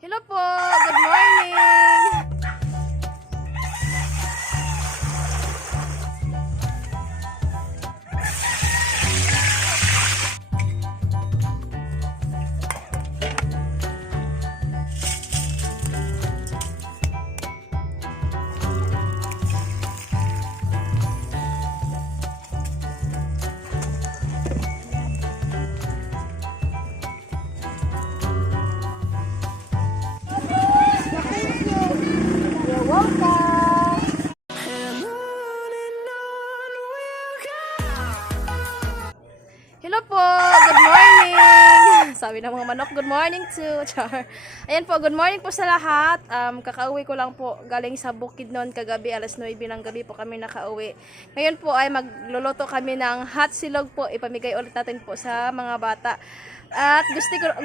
Hello po, good morning! Hello po, good morning! Sabi ng mga manok, good morning to Char. Ayan po, good morning po sa lahat. Kakauwi ko lang po galing sa bukid noon kagabi, alas 9 ng gabi po kami nakauwi. Ngayon po ay magluluto kami ng hotsilog po, ipamigay ulit natin po sa mga bata. At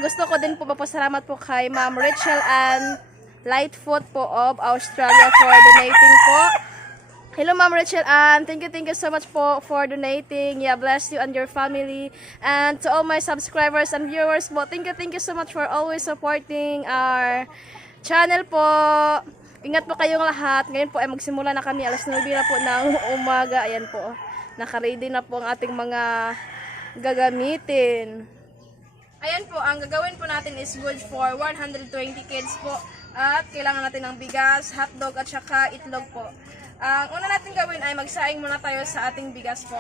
gusto ko din po magpasalamat po kay Ma'am Rachel and Lightfoot po of Australia for donating po. Hello Ma'am Rachel and thank you so much po for donating. Yeah, bless you and your family. And to all my subscribers and viewers po, thank you so much for always supporting our channel po. Ingat po kayong lahat. Ngayon po ay magsimula na kami, alas 9 na po ng umaga. Ayan po, naka-ready na po ang ating mga gagamitin. Ayan po, ang gagawin po natin is good for 120 kids po. At kailangan natin ng bigas, hotdog at saka itlog po. Ang una natin gawin ay magsaing muna tayo sa ating bigas po.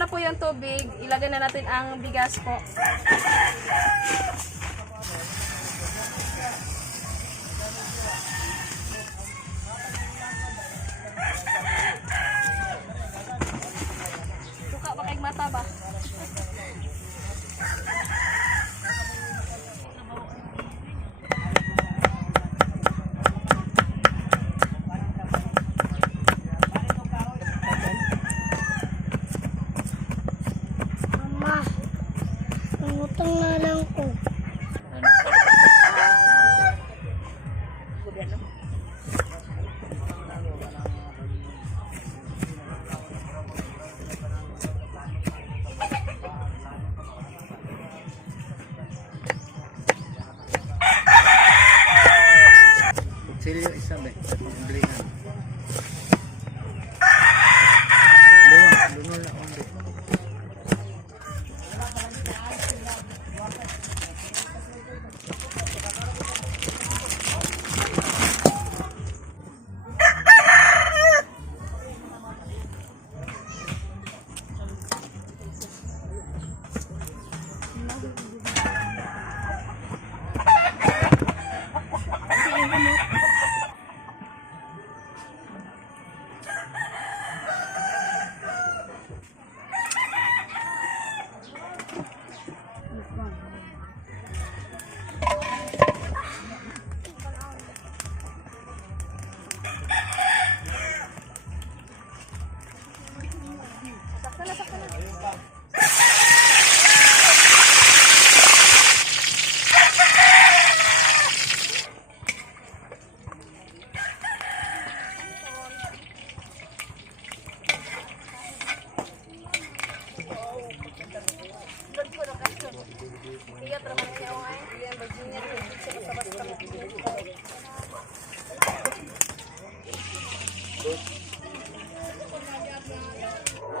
Na po yung tubig, ilagay na natin ang bigas po. Suka ba kayong mata ba? Utang na lang ko. Sili yung isa ba? Pag-imblihan. Doon na onde.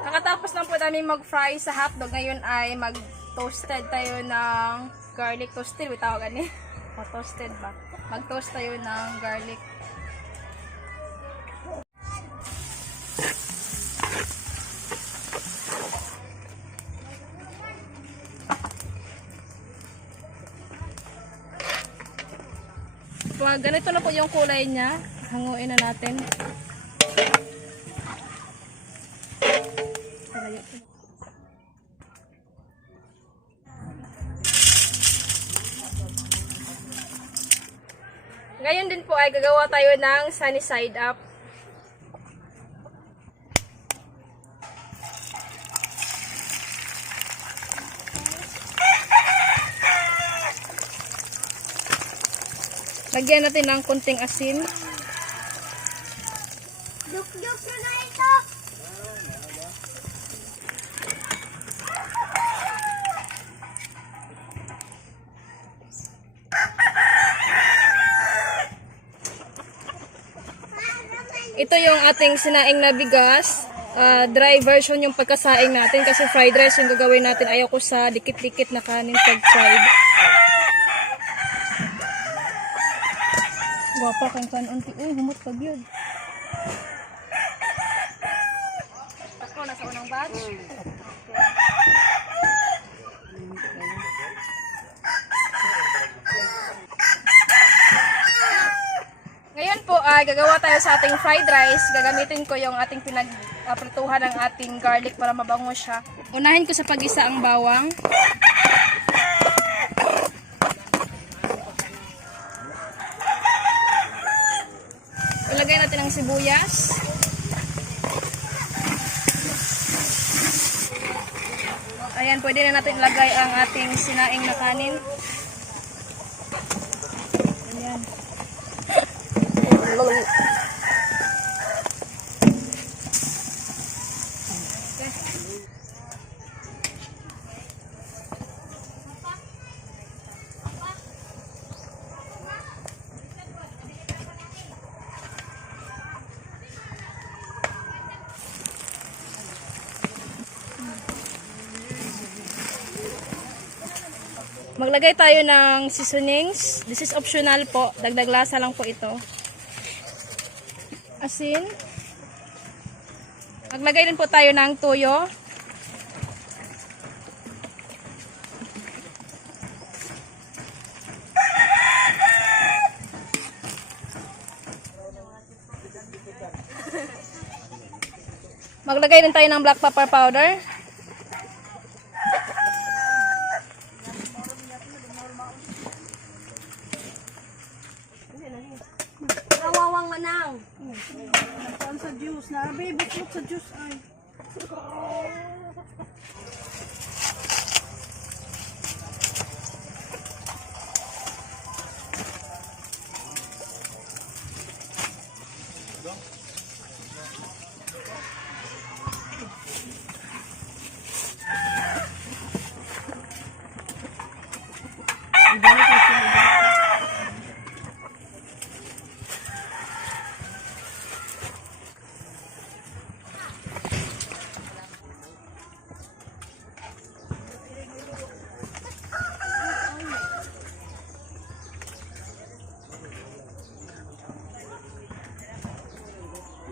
Kakatapos lang po namin mag-fry sa hotdog. Ngayon ay mag-toasted tayo ng garlic. Toasted, may tawagan eh. O, toasted ba? Mag-toast tayo ng garlic. Pag ganito na po yung kulay niya, hanguin na natin. Ngayon din po ay gagawa tayo ng sunny side up. Lagyan natin ng konting asin. Duk-duk na ito. Ito yung ating sinaing na bigas. Dry version yung pagkasaing natin kasi fried rice yung gagawin natin. Ayaw ko sa dikit-dikit na kanin pag fried. Guwapa kang unti. Uy, humot pag yun. Ako, nasa unang batch. Ngayon po ay gagawa tayo sa ating fried rice. Gagamitin ko yung ating pinagprituhan ng ating garlic para mabango siya. Unahin ko sa pag-isa ang bawang. Ilagay natin ang sibuyas. Ayan, pwede na natin ilagay ang ating sinaing na kanin. Ayan. Maglagay tayo ng seasonings. This is optional po. Dagdag lasa lang po ito. Asin. Maglagay din po tayo ng toyo. Maglagay din tayo ng black pepper powder. Nawawang manang. Saan sa juice? Nabi, buklot sa juice ay.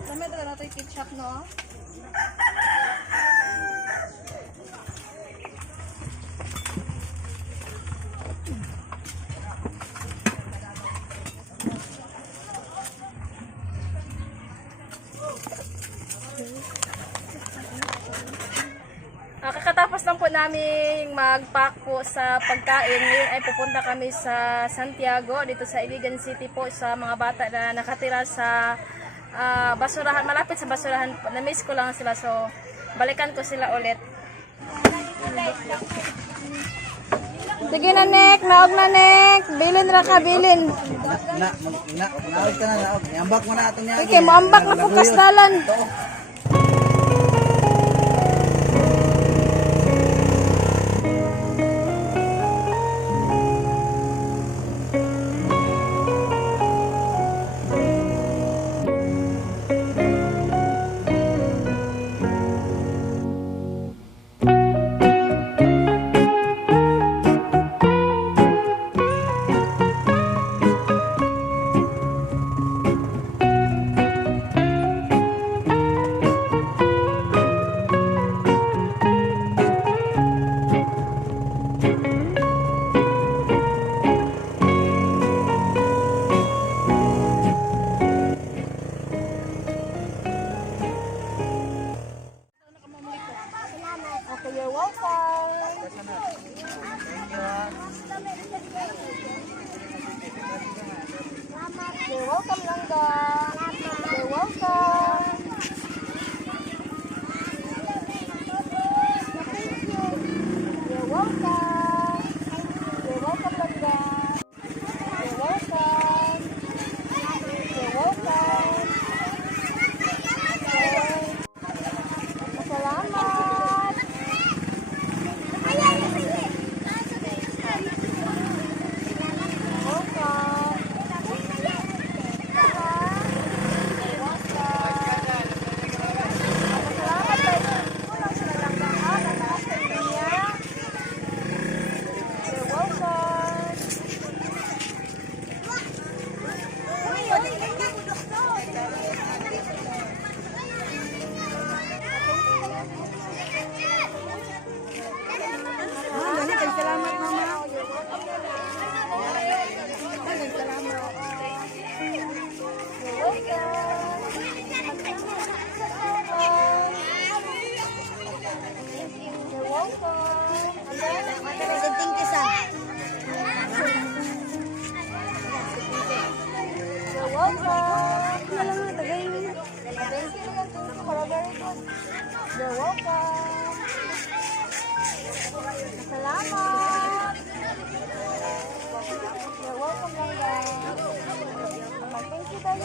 Dami talaga natin ketchup, no? Kakatapos lang po namin mag-pack po sa pagkain. Ngayon ay pupunta kami sa Santiago, dito sa Iligan City po, sa mga bata na nakatira sa basurahan, malapit sa basurahan. Na-miss ko lang sila, so balikan ko sila ulit. Sige na, Nek. Naog na, Nek. Bilin ra ka, bilin. Naog ka na, naog. Iambak mo na atong niya. Okay, maambak na po kasdalan.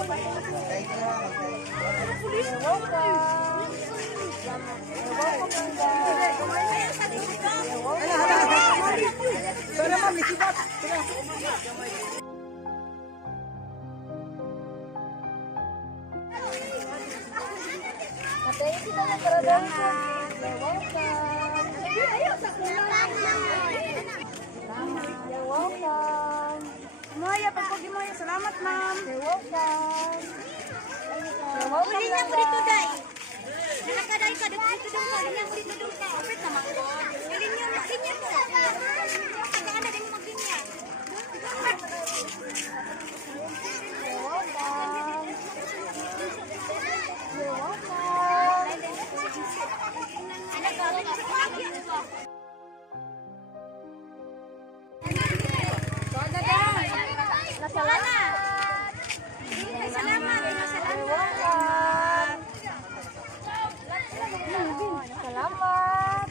You're welcome. You're welcome, Langga. You're welcome. Sana ma'am, lisipat. Thank you naman para doon po. You're welcome. You're welcome. Maya, pagpagi Maya. Salamat, ma'am. You're welcome. You're welcome, Uli niya ko Langga. dito, day. Nalakaday ka, dito dito ka. Uli niya ko dito doon ka. Opit naman ko. Uli niya ko. Pagkaana din mo mag-linya. You're welcome. You're welcome. Anak ka, anak ka. Salamat. Salamat. You're welcome. Salamat.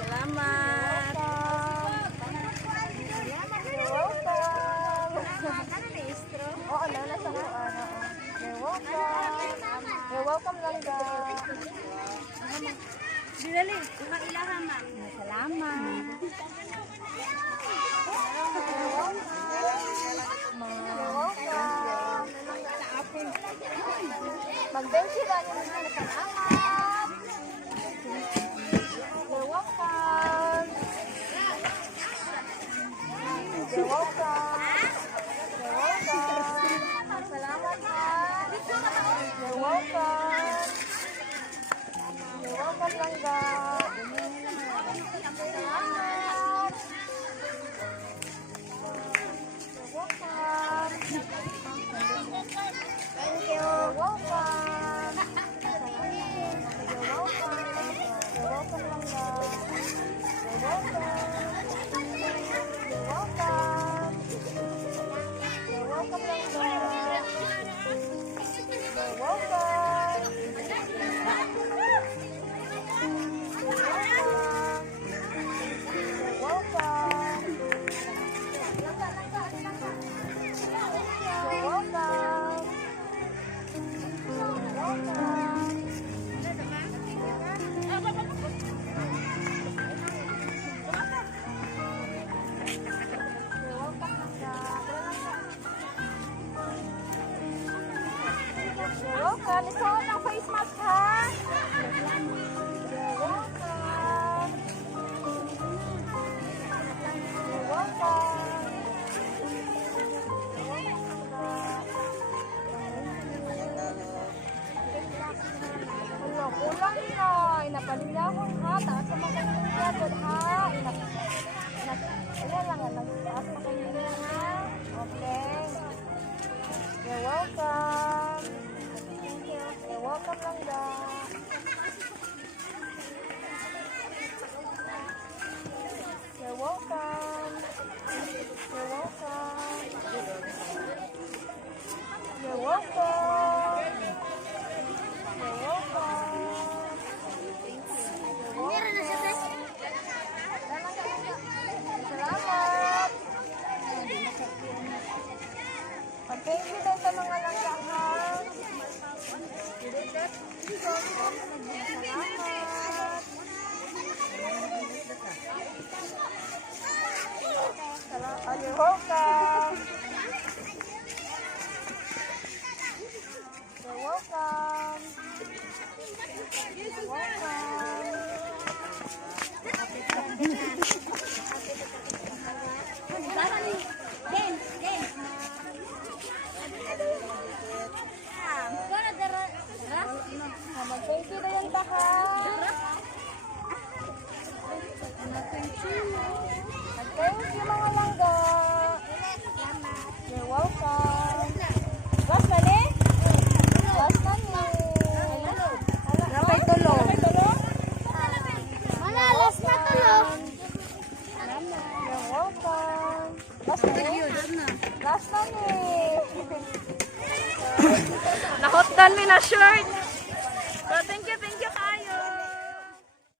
Salamat. You're welcome. Oo, nasa kuan. You're welcome. You're welcome, Langga. Dinali, mga ilaha, ma'am. Salamat. You're welcome. Mag-thank you lang yung mga salamat. You're welcome. You're welcome. You're welcome. Salamat ha. You're welcome. You're welcome, Langga. Salamat. You're welcome. Thank you. You're welcome. You're welcome. You're welcome, Langga. You're welcome. You're welcome. You're welcome, Langga. You're welcome. You're welcome. You're welcome. You're welcome. Isuot ang face mask, ha? You're welcome. You're welcome. Hello, kulang na. Inapalinahon, ha? Taas sa mga kanya, good, ha? Wala lang, taas sa kanya, ha? Okay. You're welcome. Thank you. You're welcome, Langga. You're welcome. You're welcome. You're welcome. You're welcome. Meron na siya, sis. Salamat. Thank you din sa mga Langga, ha? Salamat. You're welcome. You're welcome. You're welcome. Mag-thank you na yan ba, ha? Mag-thank you, mga Langga. You're welcome. Last na ni? Last na ni. Napay tulo. Malalas na tulo. You're welcome. Last na ni? Last na ni. Na-hotdog mi na shirt.